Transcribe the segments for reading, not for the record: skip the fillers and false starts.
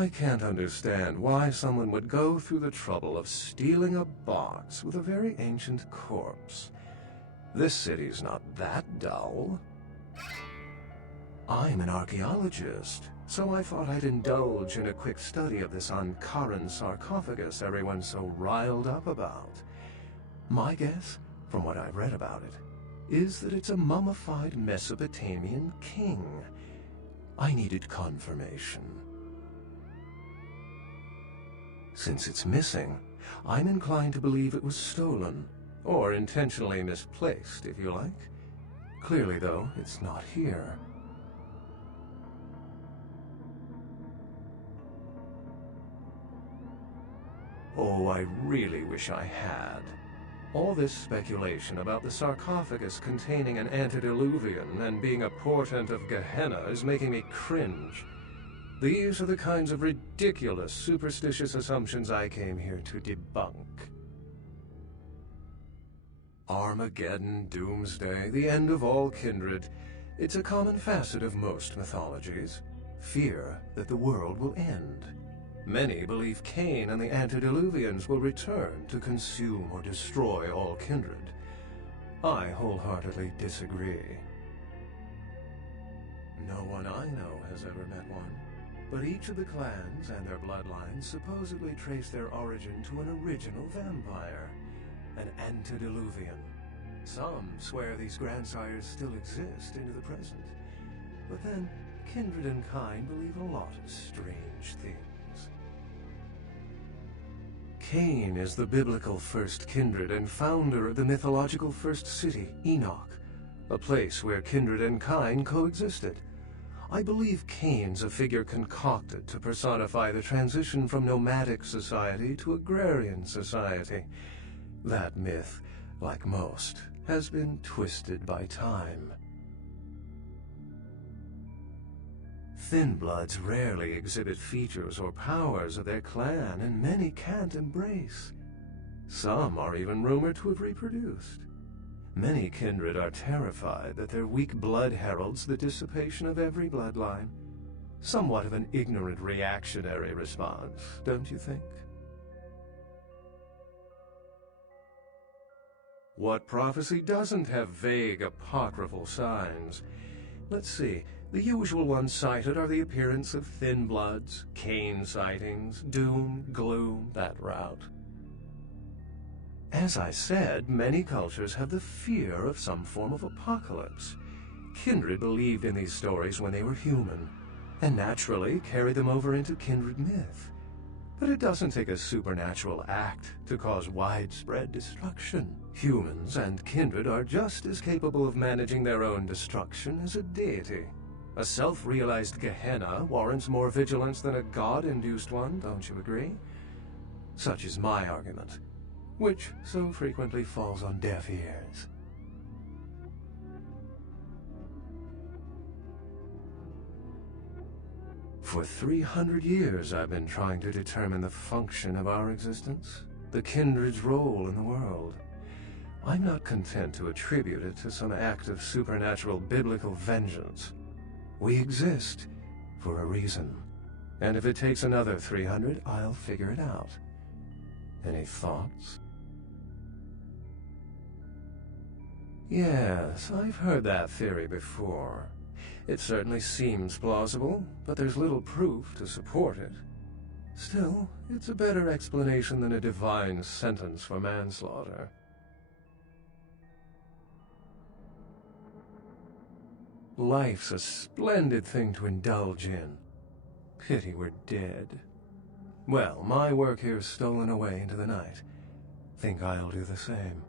I can't understand why someone would go through the trouble of stealing a box with a very ancient corpse. This city's not that dull. I'm an archaeologist, so I thought I'd indulge in a quick study of this Ankaran sarcophagus everyone's so riled up about. My guess, from what I've read about it, is that it's a mummified Mesopotamian king. I needed confirmation. Since it's missing, I'm inclined to believe it was stolen, or intentionally misplaced, if you like. Clearly, though, it's not here. Oh, I really wish I had. All this speculation about the sarcophagus containing an antediluvian and being a portent of Gehena is making me cringe. These are the kinds of ridiculous, superstitious assumptions I came here to debunk. Armageddon, doomsday, the end of all kindred. It's a common facet of most mythologies. Fear that the world will end. Many believe Cain and the antediluvians will return to consume or destroy all kindred. I wholeheartedly disagree. No one I know has ever met one. But each of the clans and their bloodlines supposedly trace their origin to an original vampire, an antediluvian. Some swear these grandsires still exist into the present, but then kindred and kind believe a lot of strange things. Cain is the biblical first kindred and founder of the mythological first city, Enoch, a place where kindred and kind coexisted. I believe Cain's a figure concocted to personify the transition from nomadic society to agrarian society. That myth, like most, has been twisted by time. Thin bloods rarely exhibit features or powers of their clan, and many can't embrace. Some are even rumored to have reproduced. Many kindred are terrified that their weak blood heralds the dissipation of every bloodline. Somewhat of an ignorant reactionary response, don't you think? What prophecy doesn't have vague apocryphal signs? Let's see. The usual ones cited are the appearance of thin bloods, Cain sightings, doom, gloom, that route. As I said, many cultures have the fear of some form of apocalypse. Kindred believed in these stories when they were human, and naturally carried them over into kindred myth. But it doesn't take a supernatural act to cause widespread destruction. Humans and kindred are just as capable of managing their own destruction as a deity. A self-realized Gehena warrants more vigilance than a god-induced one, don't you agree? Such is my argument, which so frequently falls on deaf ears. For 300 years I've been trying to determine the function of our existence, the kindred's role in the world. I'm not content to attribute it to some act of supernatural biblical vengeance. We exist for a reason, and if it takes another 300, I'll figure it out. Any thoughts? Yes, I've heard that theory before. It certainly seems plausible, but there's little proof to support it. Still, it's a better explanation than a divine sentence for manslaughter. Life's a splendid thing to indulge in. Pity we're dead. Well, my work here's stolen away into the night. Think I'll do the same.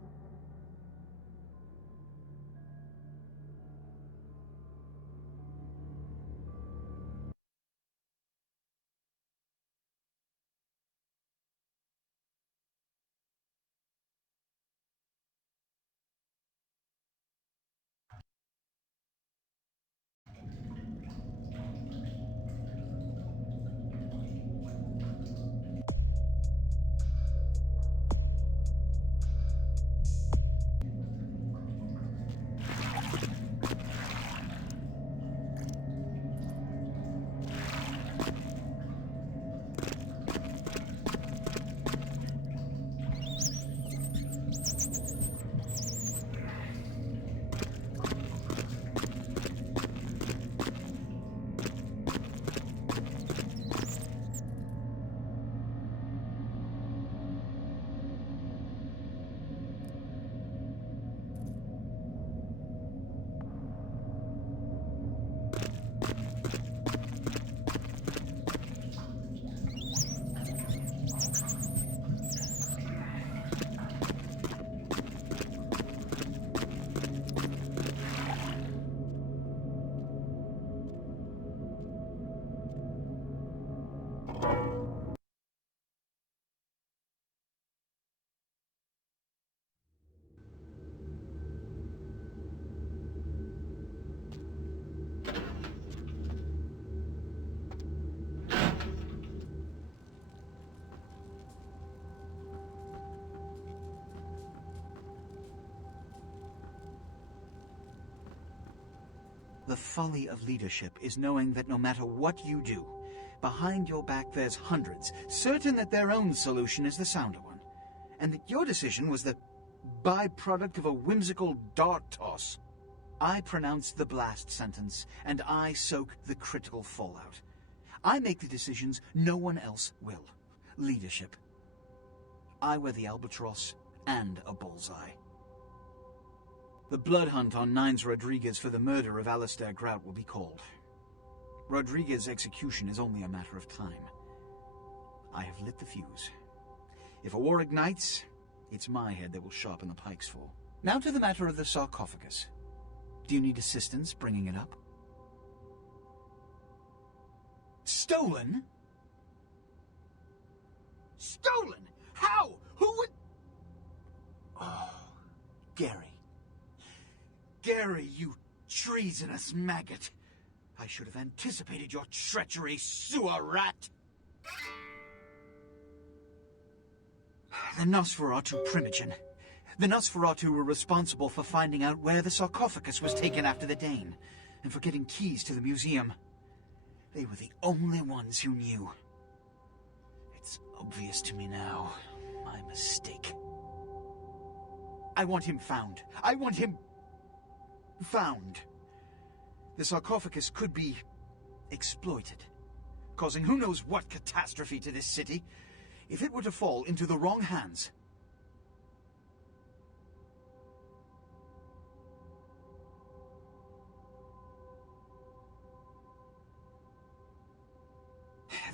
The folly of leadership is knowing that no matter what you do, behind your back there's hundreds, certain that their own solution is the sounder one, and that your decision was the byproduct of a whimsical dart toss. I pronounce the blast sentence, and I soak the critical fallout. I make the decisions no one else will. Leadership. I wear the albatross and a bullseye. The blood hunt on Nines Rodriguez for the murder of Alistair Grout will be called. Rodriguez's execution is only a matter of time. I have lit the fuse. If a war ignites, it's my head that will sharpen the pikes for. Now to the matter of the sarcophagus. Do you need assistance bringing it up? Stolen? Stolen? How? Who would... Oh, Gary. Gary, you treasonous maggot. I should have anticipated your treachery, sewer rat. The Nosferatu Primogen. The Nosferatu were responsible for finding out where the sarcophagus was taken after the Dane, and for getting keys to the museum. They were the only ones who knew. It's obvious to me now. My mistake. I want him found. I want him... found. The sarcophagus could be exploited, causing who knows what catastrophe to this city if it were to fall into the wrong hands.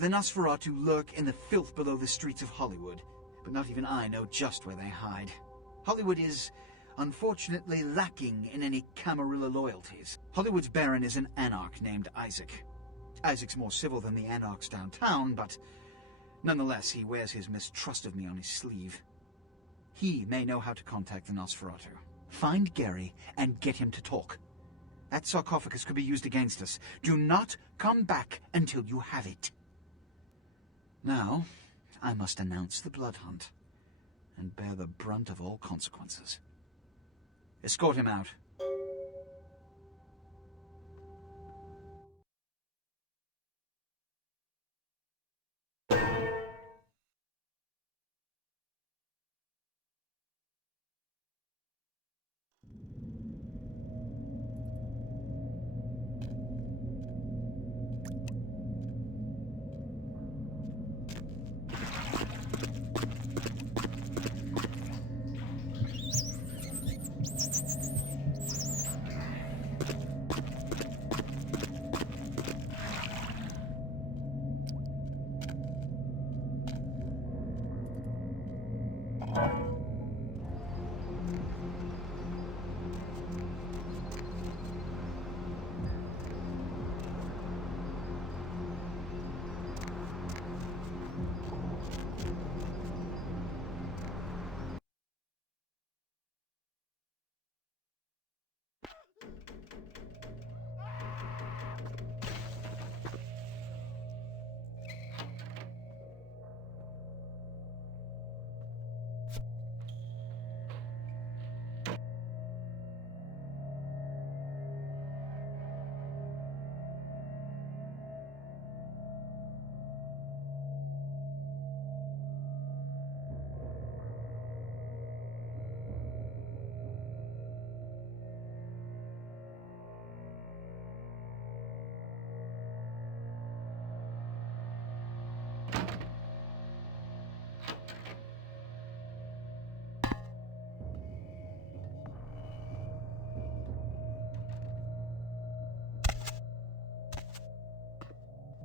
The Nosferatu lurk in the filth below the streets of Hollywood, but not even I know just where they hide. Hollywood is, unfortunately, lacking in any Camarilla loyalties. Hollywood's baron is an anarch named Isaac. Isaac's more civil than the anarchs downtown, but nonetheless he wears his mistrust of me on his sleeve. He may know how to contact the Nosferatu. Find Gary and get him to talk. That sarcophagus could be used against us. Do not come back until you have it. Now, I must announce the blood hunt and bear the brunt of all consequences. Escort him out.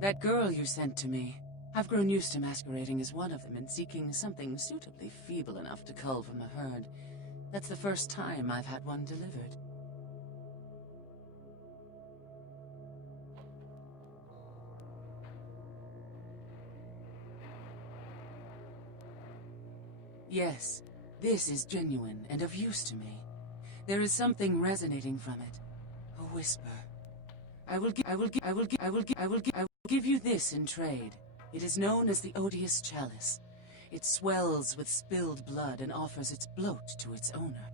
That girl you sent to me. I've grown used to masquerading as one of them and seeking something suitably feeble enough to cull from the herd. That's the first time I've had one delivered. Yes, this is genuine and of use to me. There is something resonating from it. A whisper. I will give you this in trade. It is known as the odious chalice. It swells with spilled blood and offers its bloat to its owner.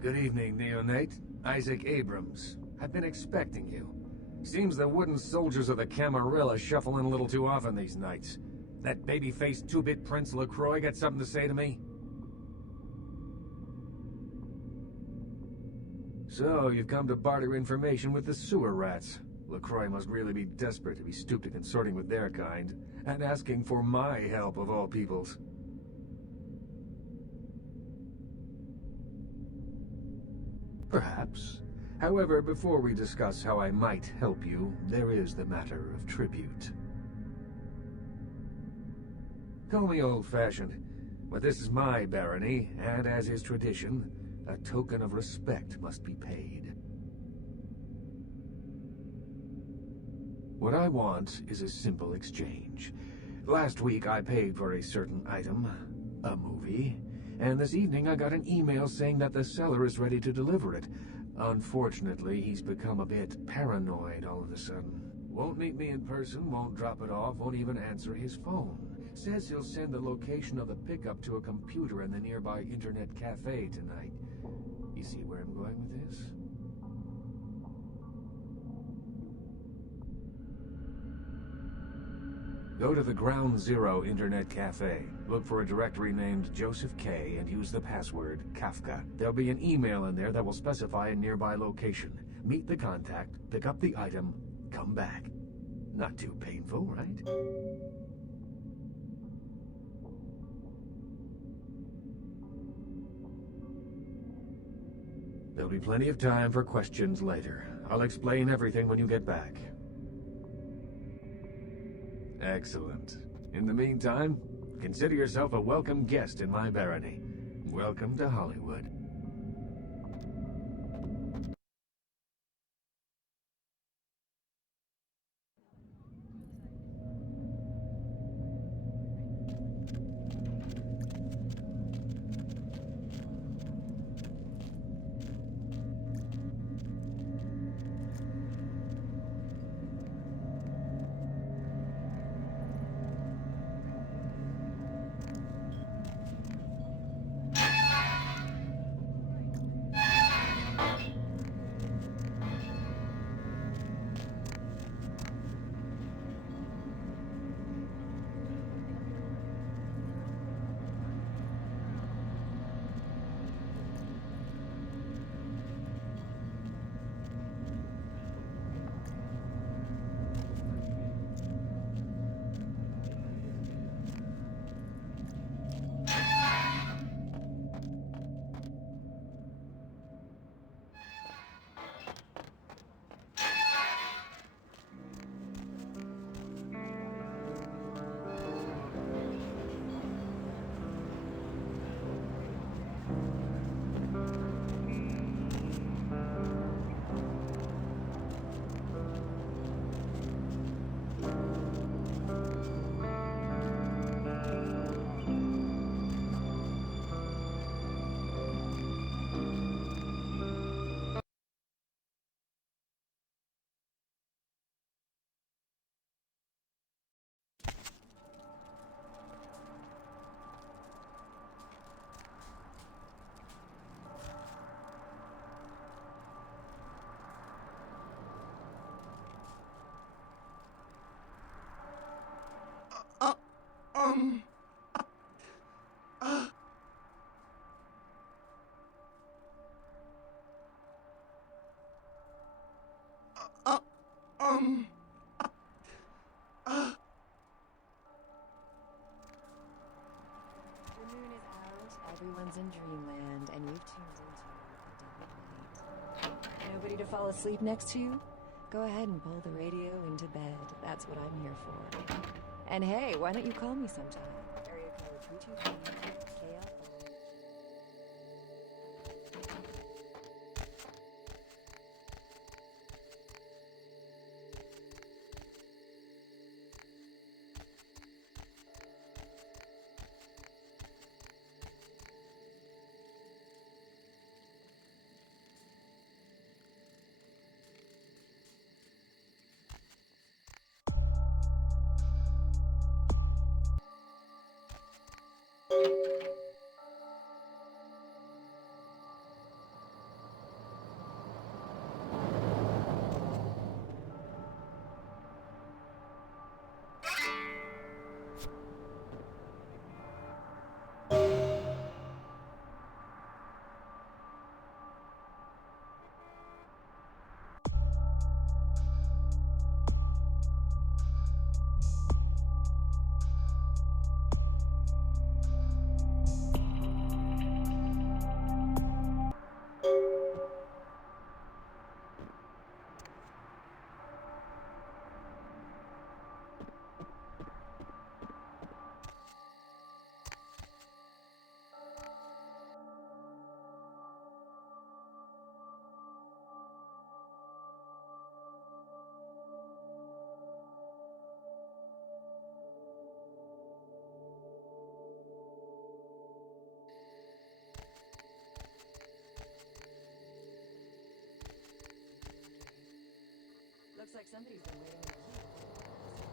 Good evening, Neonate. Isaac Abrams. I've been expecting you. Seems the wooden soldiers of the Camarilla shuffle in a little too often these nights. That baby-faced two-bit Prince LaCroix got something to say to me? So, you've come to barter information with the sewer rats. LaCroix must really be desperate to be stooped to consorting with their kind, and asking for my help of all peoples. Perhaps. However, before we discuss how I might help you, there is the matter of tribute. Call me old-fashioned, but this is my barony, and as is tradition, a token of respect must be paid. What I want is a simple exchange. Last week I paid for a certain item, a movie, and this evening I got an email saying that the seller is ready to deliver it. Unfortunately, he's become a bit paranoid all of a sudden. Won't meet me in person, won't drop it off, won't even answer his phone. Says he'll send the location of the pickup to a computer in the nearby internet cafe tonight. You see where I'm going with this? Go to the Ground Zero Internet Cafe. Look for a directory named Joseph K. and use the password Kafka. There'll be an email in there that will specify a nearby location. Meet the contact, pick up the item, come back. Not too painful, right? There'll be plenty of time for questions later. I'll explain everything when you get back. Excellent. In the meantime, consider yourself a welcome guest in my barony. Welcome to Hollywood. Everyone's in dreamland, and you've tuned into a double date. Nobody to fall asleep next to you? Go ahead and pull the radio into bed. That's what I'm here for. And hey, why don't you call me sometime? Area code 323 KL. Looks like somebody's been waiting in the queue.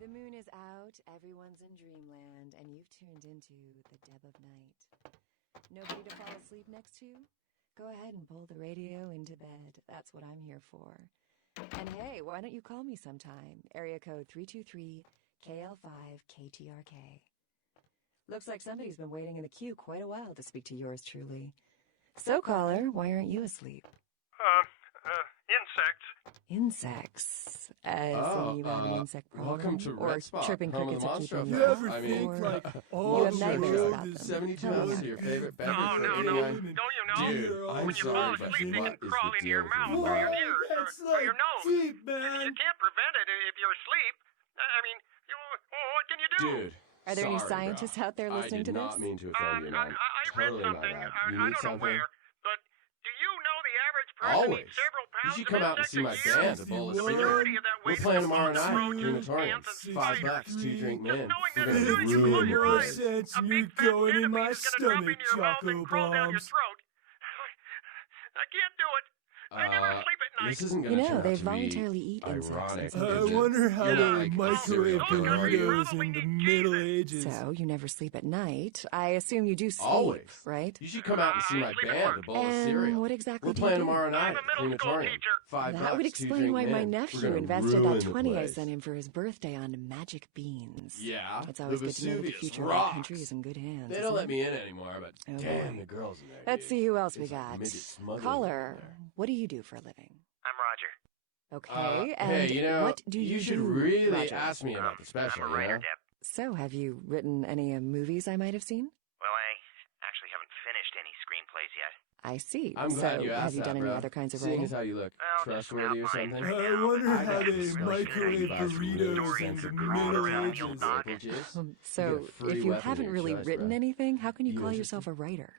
The moon is out, everyone's in dreamland, and you've tuned into the Deb of Night. Nobody to fall asleep next to you? Go ahead and pull the radio into bed. That's what I'm here for. And hey, why don't you call me sometime? Area code 323-KL5-KTRK. Looks like somebody's been waiting in the queue quite a while to speak to yours truly. So, caller, why aren't you asleep? Insects. Insects. As in you have an insect problem? Welcome to or Red Spot, chirping home of crickets the are keeping Monster you Effect. up? I mean, Or like, you have nightmares about them? 72 Tell me ounces about of your it. favorite beverage. No, Don't don't you know? Dude, I'm when you sorry, fall but asleep, they what can is crawl the into deal your with you? mouth or your ears or your nose. Deep, You man. can't prevent it if you're asleep. I mean, what can you do? Dude, Are there any sorry, scientists bro. out there listening to I did this? not mean to offend you, man. I read Totally my something. bad. I You don't need know something? where, but do you know the average person Always. eats several You pounds should of come out and insects see my a year? band, a bowl of The cereal. majority of that We're weight playing is tomorrow composed of night, rodents, crematorium. ants, and spiders. $5, 2 drink Just men. knowing that We're as gonna soon as be you close ruining your your eyes, place. sense a you're big fat going in centipede my is gonna drop stomach, into your mouth and Choco crawl down your Bombs. throat. I can't do it. I never sleep at night. This isn't You gonna know, turn out they to be voluntarily eat insects. ironic. in I some wonder how Yeah, they like microwave cereal burritos probably in the need Middle Jesus. Ages. So, you never sleep at night. I assume you do sleep, Always. right? You should come out and see my sleep at band, a work. bowl of And cereal. what exactly We're do you playing do? tomorrow I'm night a at middle school crematorium. teacher. $5, That would 2 explain drink why my men. We're nephew gonna invested ruin that the 20 I place. sent him for his birthday on magic beans. Yeah, It's always the good to know that the Vesuvius future of our rocks. country is in good hands. They isn't don't let it? me in anymore, but Oh, damn, boy. the girls in there. Let's dude. see who else we It's like got. midget smuggling Caller, in there. what do you do for a living? I'm Roger. Okay, and hey, you know, what do you should do, really Roger? ask me about the special, I'm a writer, you know? Deb. So, have you written any movies I might have seen? Well, I actually haven't finished any screenplays yet. I see. I'm so, glad you asked have you done that, any bro. other kinds of Seeing writing? as how you look Well, just trustworthy or outline something. right I now. wonder I how got they some really microwave good ideas. burritos Story in answer the crawling Middle around the old Ages. dog. So, free if you weapon haven't of your really choice, written bro. anything, how can you You call interested? yourself a writer?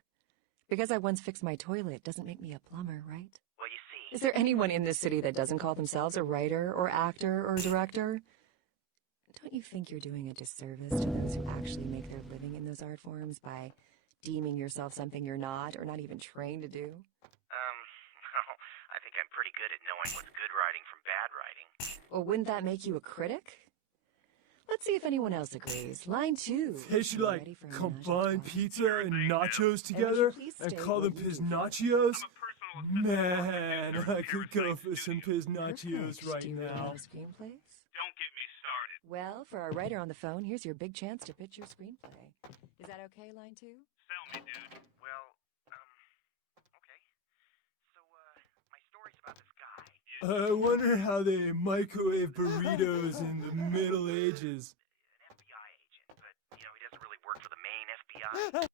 Because I once fixed my toilet doesn't make me a plumber, right? Well, you see, Is there anyone in this city that doesn't call themselves a writer or actor or director? Don't you think you're doing a disservice to those who actually make their living in those art forms by deeming yourself something you're not or not even trained to do? well, I think I'm pretty good at knowing what's good writing from bad writing. Well, wouldn't that make you a critic? Let's see if anyone else agrees. Line 2. They should You like ready for a menage a combine trois? pizza and nachos together please and state call them what you do? piznachios. I'm a personal Man, I could go for some piznachios Perfect. right Do you write now. any screenplays? Don't get me started. Well, for our writer on the phone, here's your big chance to pitch your screenplay. Is that okay, line 2? Sell me, dude. Well, I wonder how they microwave burritos in the Middle Ages. An FBI agent, but, he doesn't really work for the main FBI.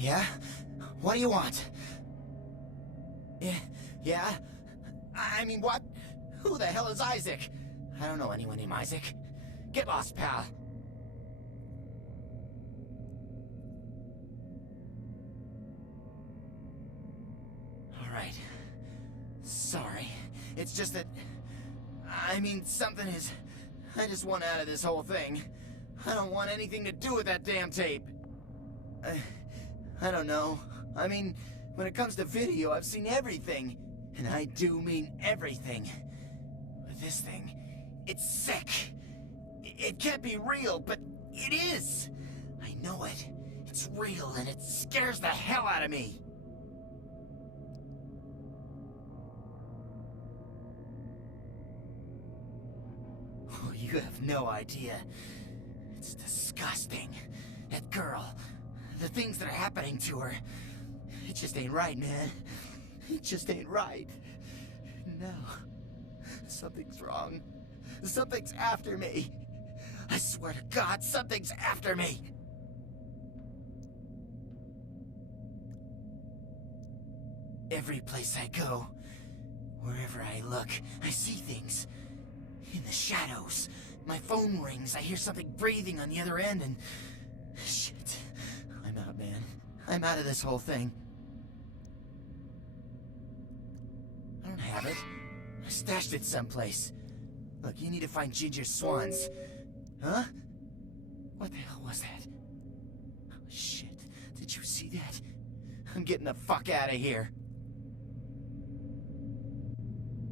Yeah? What do you want? Yeah? I mean, what? Who the hell is Isaac? I don't know anyone named Isaac. Get lost, pal. Alright. Sorry. It's just that... I mean, something is... I just want out of this whole thing. I don't want anything to do with that damn tape. I don't know. I mean, when it comes to video, I've seen everything. And I do mean everything. But this thing, it's sick. It can't be real, but it is. I know it. It's real, and it scares the hell out of me. Oh, you have no idea. It's disgusting. That girl, the things that are happening to her. It just ain't right, man. It just ain't right. No. Something's wrong. Something's after me. I swear to God, something's after me. Every place I go, wherever I look, I see things. In the shadows. My phone rings, I hear something breathing on the other end, and... Shit. I'm out, man. I'm out of this whole thing. I don't have it. I stashed it someplace. Look, you need to find Ginger Swans. Huh? What the hell was that? Oh, shit. Did you see that? I'm getting the fuck out of here.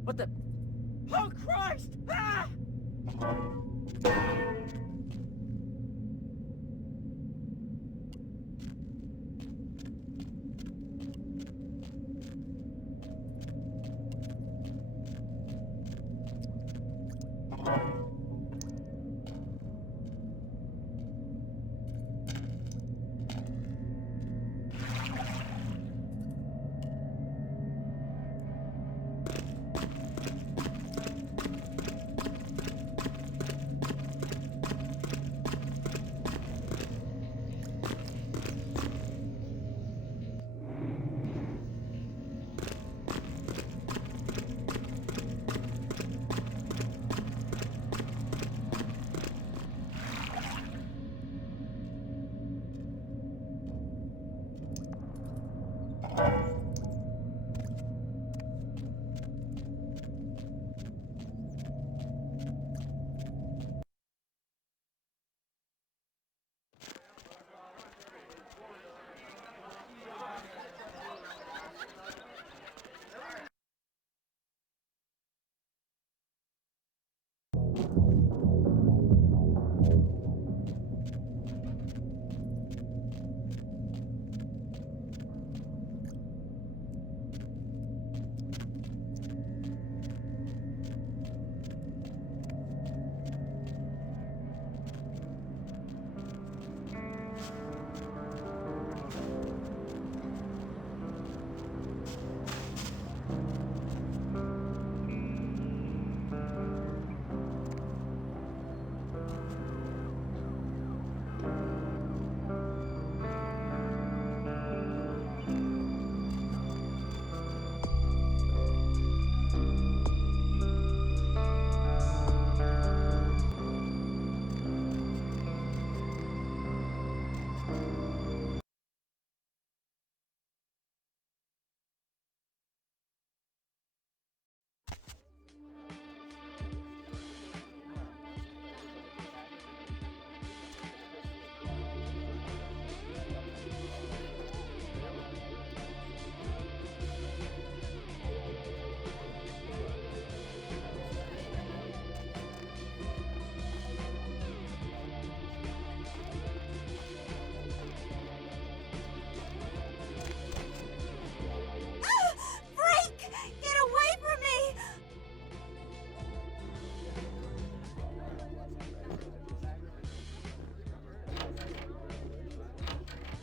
What the... Oh, Christ! Ah!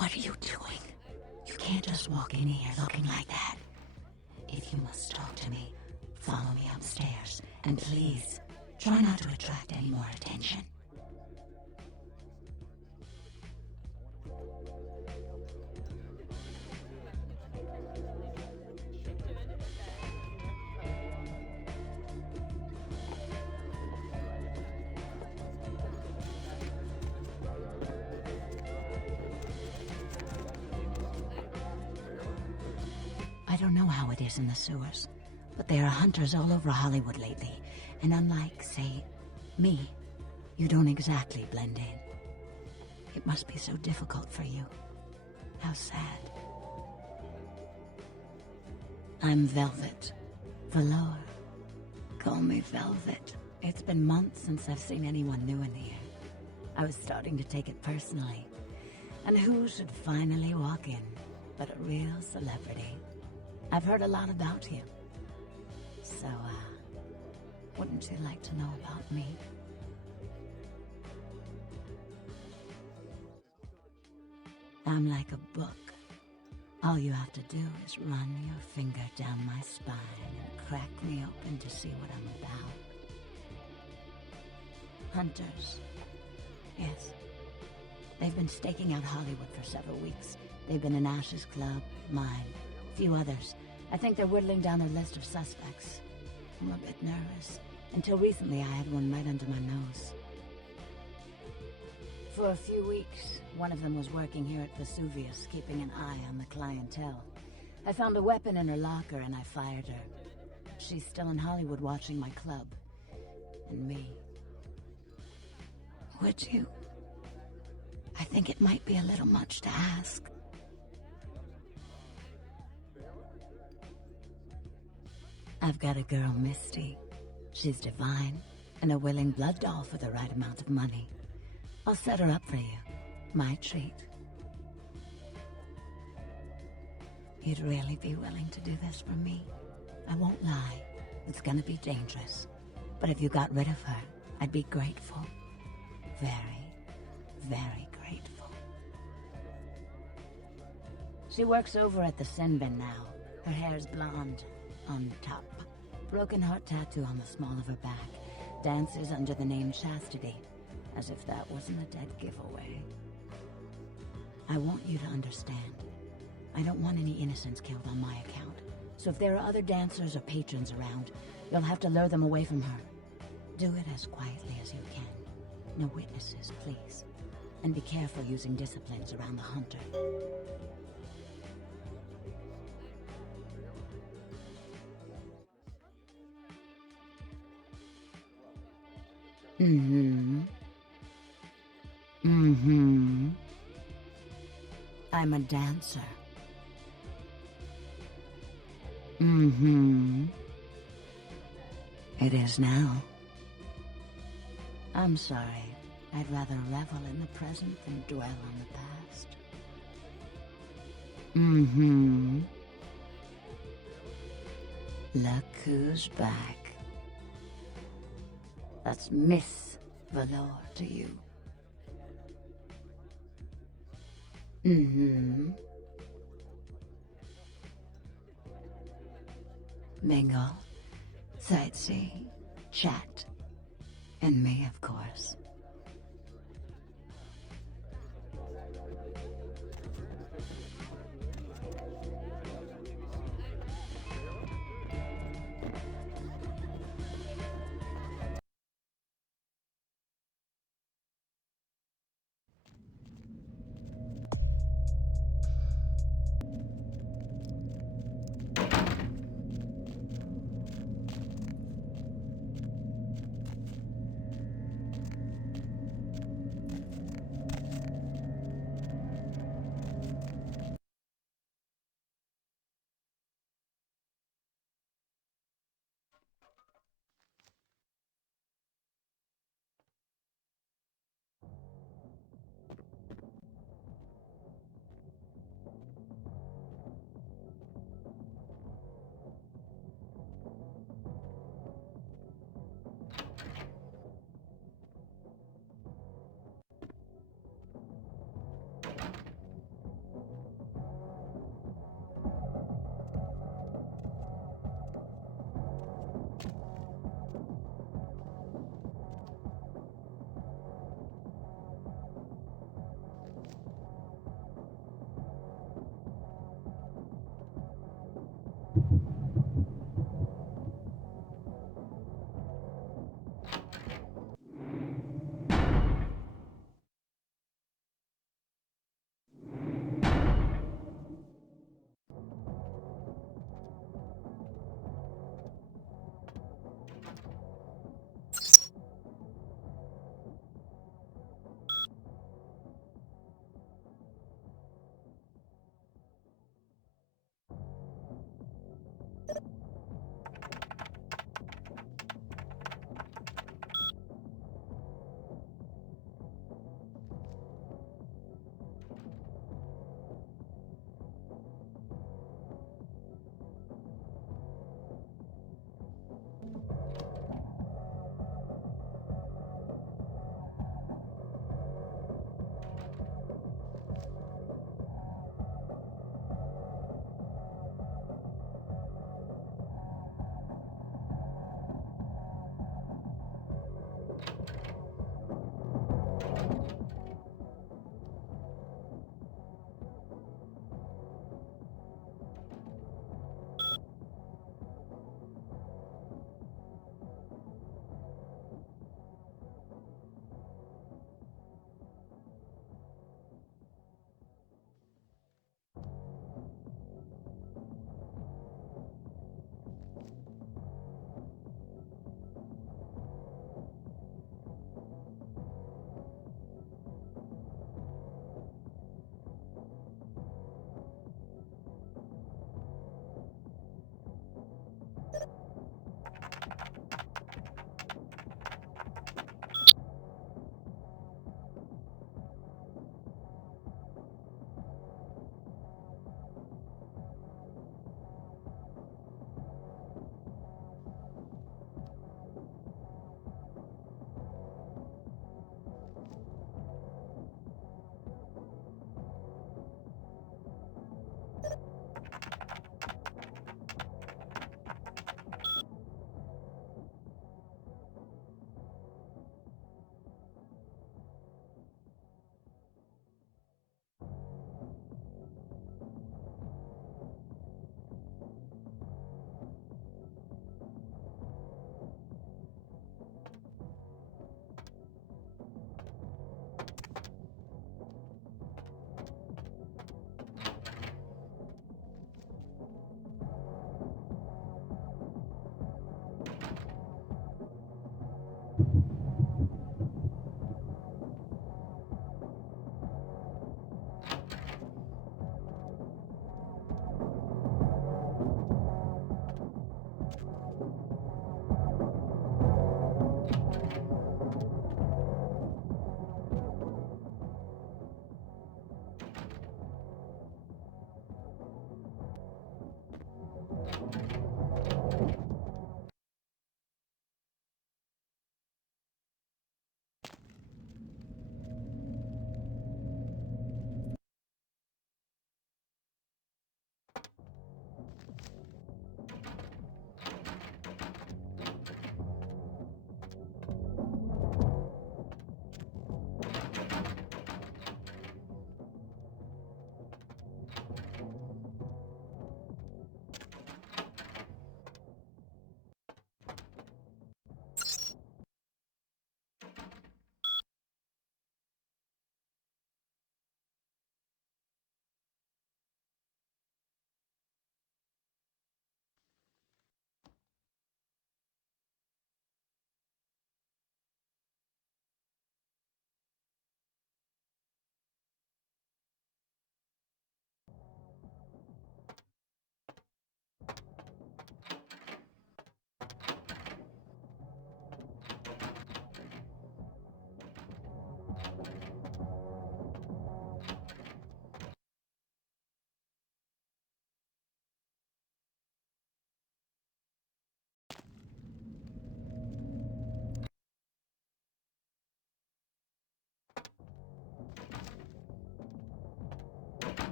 What are you doing? You can't just walk in here looking like that. If you must talk to me, follow me upstairs. And please, try not to attract any more attention. don't know how it is in the sewers, but there are hunters all over Hollywood lately, and unlike, say, me, you don't exactly blend in. It must be so difficult for you. How sad. I'm Velvet. Velour. Call me Velvet. It's been months since I've seen anyone new in here. I was starting to take it personally. And who should finally walk in but a real celebrity? I've heard a lot about you. So, wouldn't you like to know about me? I'm like a book. All you have to do is run your finger down my spine and crack me open to see what I'm about. Hunters. Yes. They've been staking out Hollywood for several weeks. They've been in Ash's club, mine, a few others. I think they're whittling down their list of suspects. I'm a bit nervous. Until recently, I had one right under my nose. For a few weeks, one of them was working here at Vesuvius, keeping an eye on the clientele. I found a weapon in her locker and I fired her. She's still in Hollywood watching my club. And me. Would you? I think it might be a little much to ask. I've got a girl, Misty. She's divine, and a willing blood doll for the right amount of money. I'll set her up for you. My treat. You'd really be willing to do this for me? I won't lie. It's gonna be dangerous. But if you got rid of her, I'd be grateful. Very, very grateful. She works over at the sin bin now. Her hair's blonde, on top. Broken heart tattoo on the small of her back. Dances under the name Chastity, as if that wasn't a dead giveaway. I want you to understand. I don't want any innocents killed on my account. So if there are other dancers or patrons around, you'll have to lure them away from her. Do it as quietly as you can. No witnesses, please. And be careful using disciplines around the hunter. I'm a dancer. It is now. I'm sorry. I'd rather revel in the present than dwell on the past. Look who's back. That's Miss Velour to you. Mingle, sightsee, chat, and me, of course.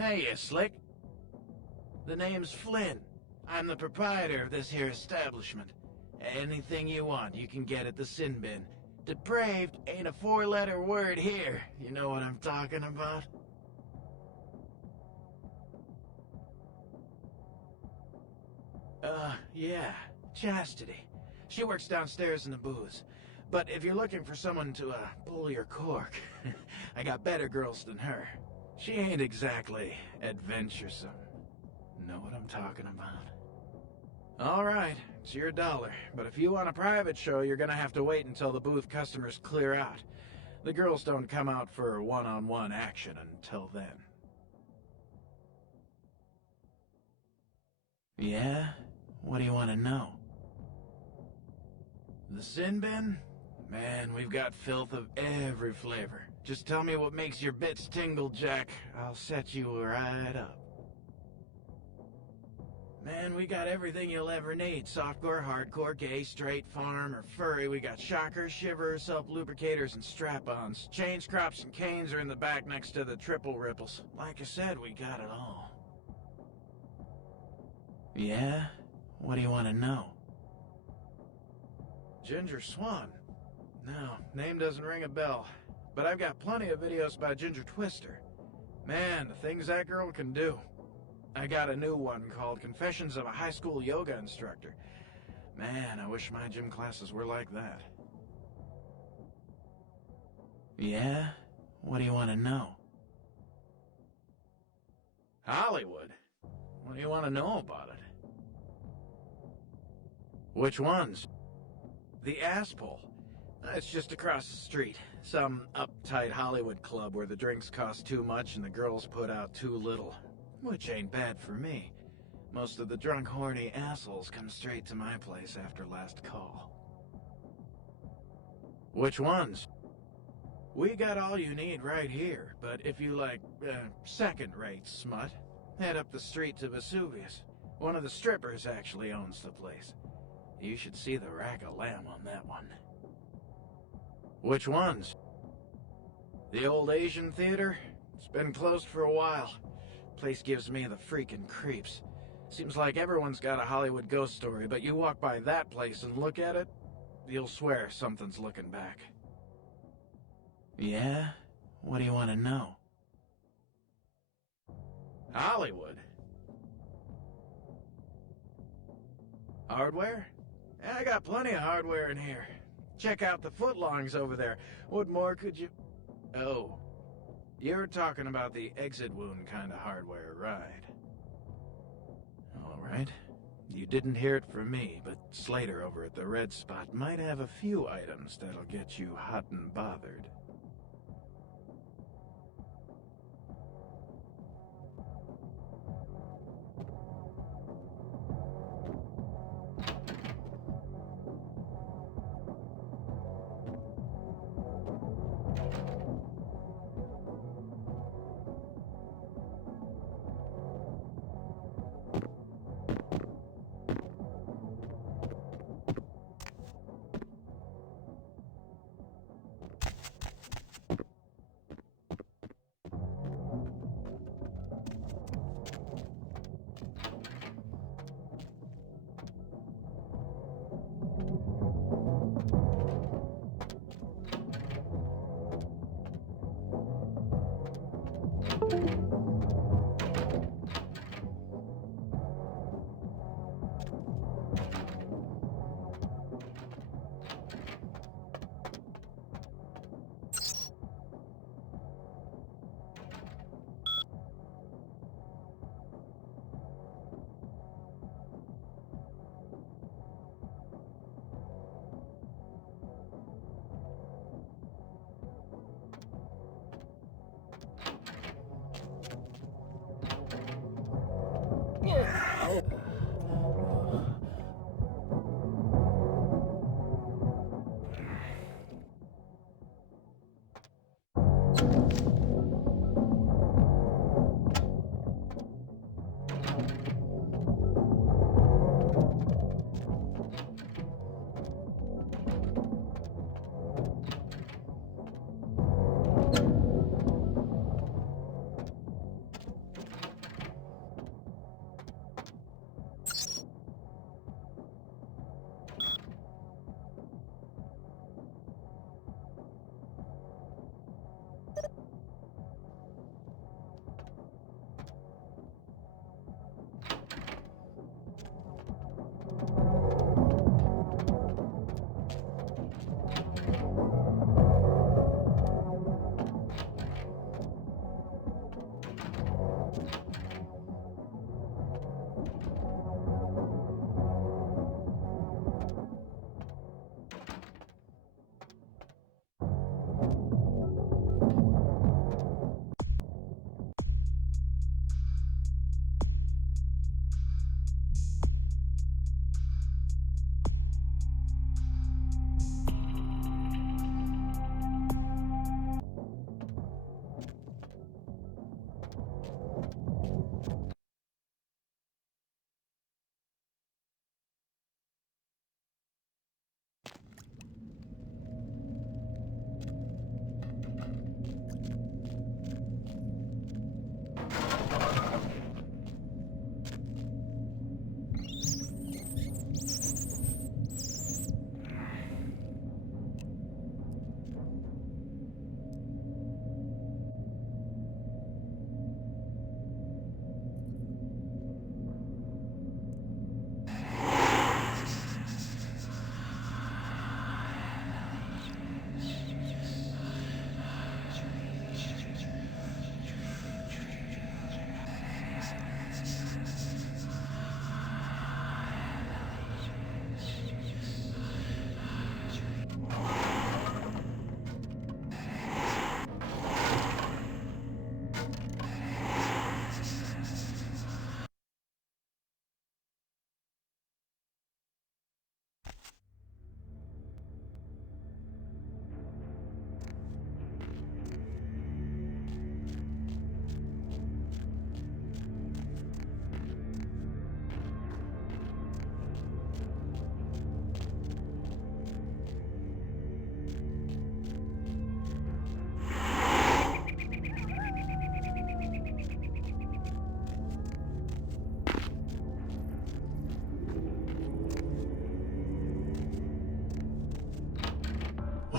Hey, you slick. The name's Flynn. I'm the proprietor of this here establishment. Anything you want, you can get at the sin bin. Depraved ain't a four-letter word here. You know what I'm talking about? Yeah. Chastity. She works downstairs in the booze. But if you're looking for someone to, pull your cork, I got better girls than her. She ain't exactly adventuresome. Know what I'm talking about? All right, it's your dollar. But if you want a private show, you're gonna have to wait until the booth customers clear out. The girls don't come out for one-on-one action until then. Yeah? What do you want to know? The sin bin? Man, we've got filth of every flavor. Just tell me what makes your bits tingle, Jack. I'll set you right up. Man, we got everything you'll ever need. Softcore, hardcore, gay, straight, farm, or furry. We got shockers, shivers, self-lubricators, and strap-ons. Chains, crops, and canes are in the back next to the triple ripples. Like I said, we got it all. Yeah? What do you want to know? Ginger Swan? No, name doesn't ring a bell. But I've got plenty of videos by Ginger Twister. Man, the things that girl can do. I got a new one called Confessions of a High School Yoga Instructor. Man, I wish my gym classes were like that. Yeah? What do you want to know? Hollywood? What do you want to know about it? Which ones? The Asshole. It's just across the street. Some uptight Hollywood club where the drinks cost too much and the girls put out too little. Which ain't bad for me. Most of the drunk, horny assholes come straight to my place after last call. Which ones? We got all you need right here, but if you like, second-rate smut, head up the street to Vesuvius. One of the strippers actually owns the place. You should see the rack of lamb on that one. Which ones? The old Asian theater? It's been closed for a while. Place gives me the freaking creeps. Seems like everyone's got a Hollywood ghost story, but you walk by that place and look at it, you'll swear something's looking back. Yeah? What do you want to know? Hollywood? Hardware? Yeah, I got plenty of hardware in here. Check out the footlongs over there. What more could you... Oh. You're talking about the exit wound kind of hardware, right? All right. You didn't hear it from me, but Slater over at the Red Spot might have a few items that'll get you hot and bothered.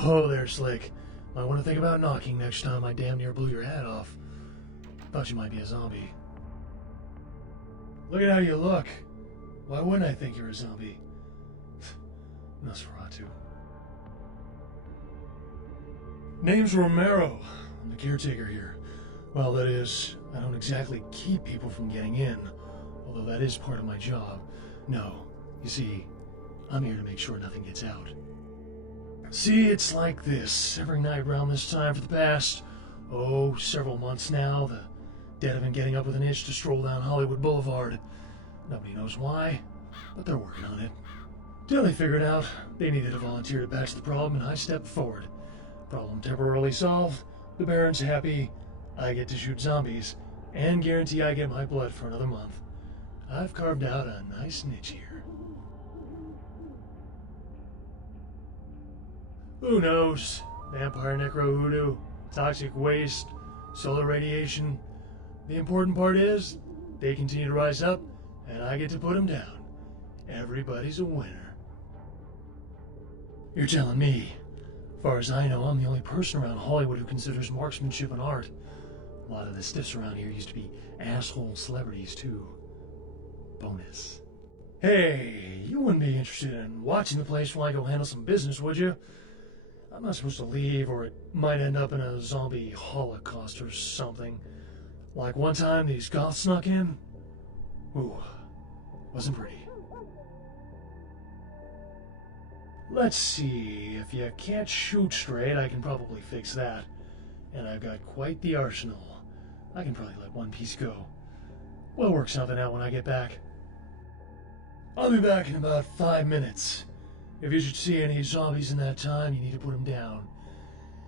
Oh, there, Slick. Might want to think about knocking next time I damn near blew your head off. Thought you might be a zombie. Look at how you look. Why wouldn't I think you're a zombie? Nosferatu. Name's Romero. I'm the caretaker here. Well, that is, I don't exactly keep people from getting in, although that is part of my job. No, you see, I'm here to make sure nothing gets out. See, it's like this. Every night around this time for the past, several months now, the dead have been getting up with an itch to stroll down Hollywood Boulevard. Nobody knows why, but they're working on it. Till they figured out they needed a volunteer to patch the problem, and I stepped forward. Problem temporarily solved, the Baron's happy, I get to shoot zombies, and guarantee I get my blood for another month. I've carved out a nice niche here. Who knows? Vampire necro hoodoo, toxic waste, solar radiation. The important part is, they continue to rise up, and I get to put them down. Everybody's a winner. You're telling me. As far as I know, I'm the only person around Hollywood who considers marksmanship an art. A lot of the stiffs around here used to be asshole celebrities, too. Bonus. Hey, you wouldn't be interested in watching the place while I go handle some business, would you? I'm not supposed to leave, or it might end up in a zombie holocaust or something. Like one time these goths snuck in. Ooh, wasn't pretty. Let's see, if you can't shoot straight, I can probably fix that. And I've got quite the arsenal. I can probably let one piece go. We'll work something out when I get back. I'll be back in about 5 minutes. If you should see any zombies in that time, you need to put them down.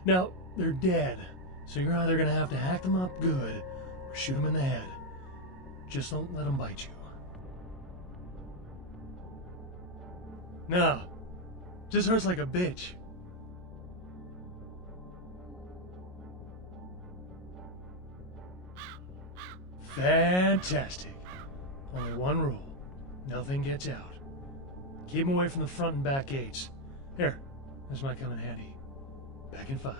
Now, they're dead, so you're either going to have to hack them up good, or shoot them in the head. Just don't let them bite you. No, just hurts like a bitch. Fantastic. Only one rule. Nothing gets out. Keep them away from the front and back gates. Here, this might come in handy. Back in 5.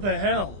What the hell?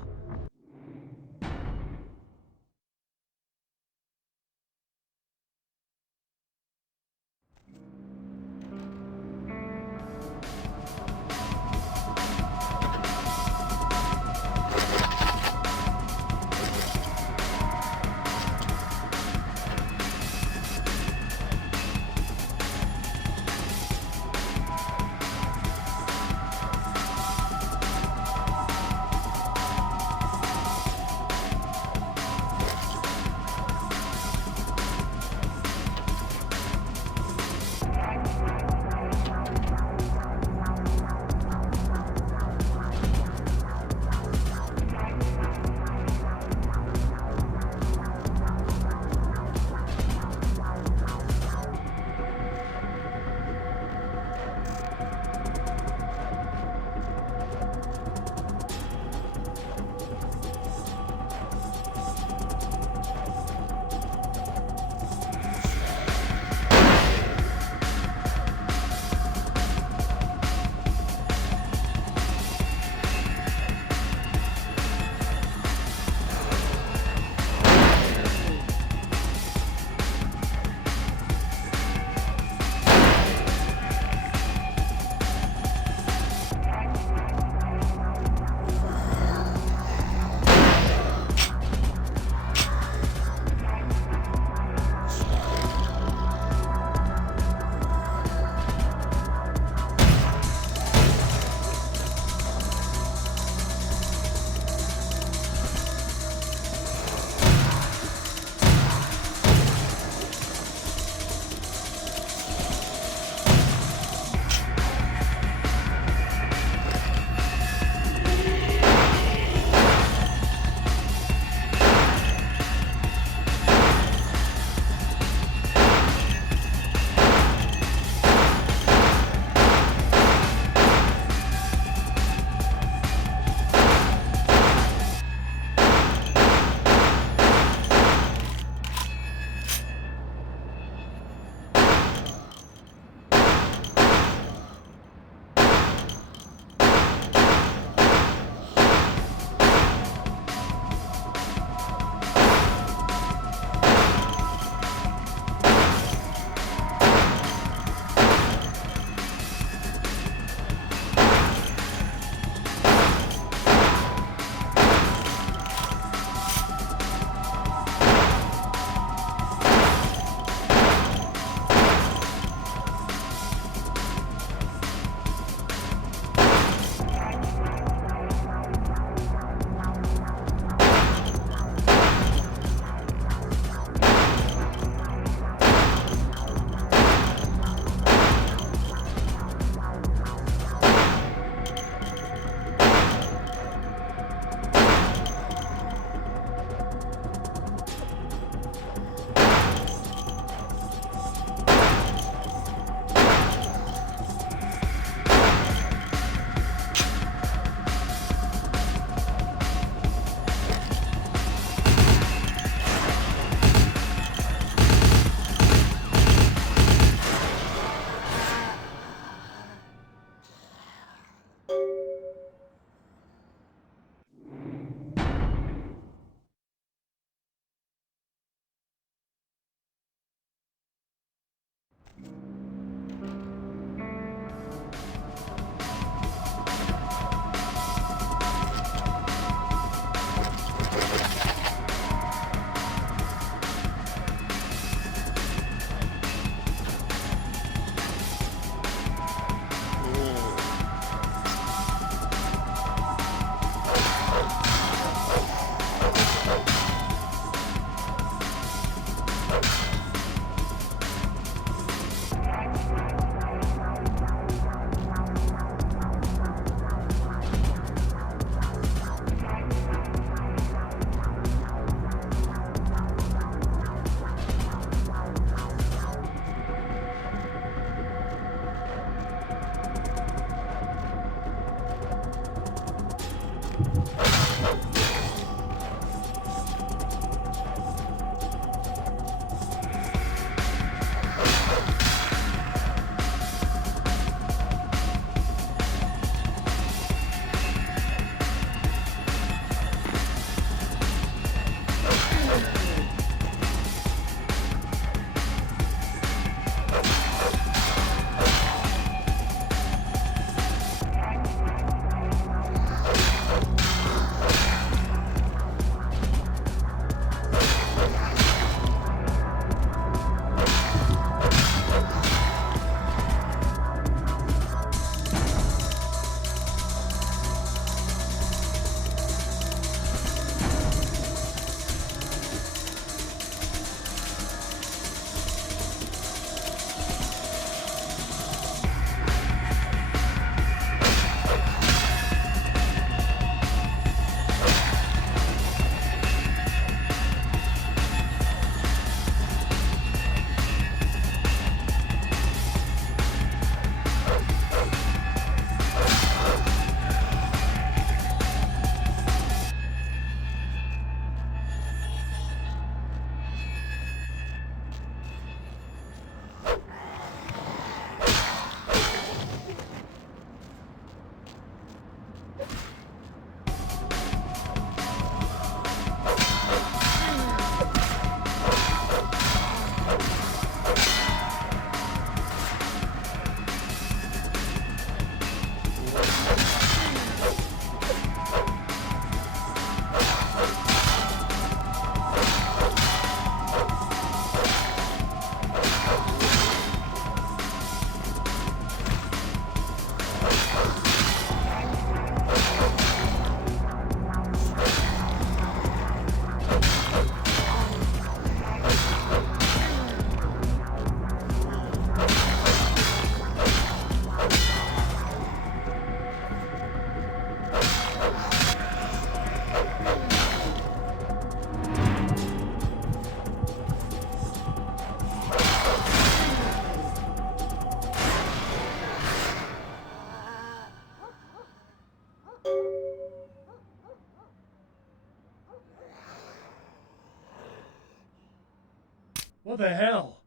What the hell?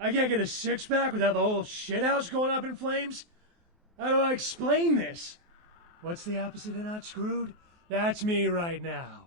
I can't get a six-pack without the whole shithouse going up in flames? How do I explain this? What's the opposite of not screwed? That's me right now.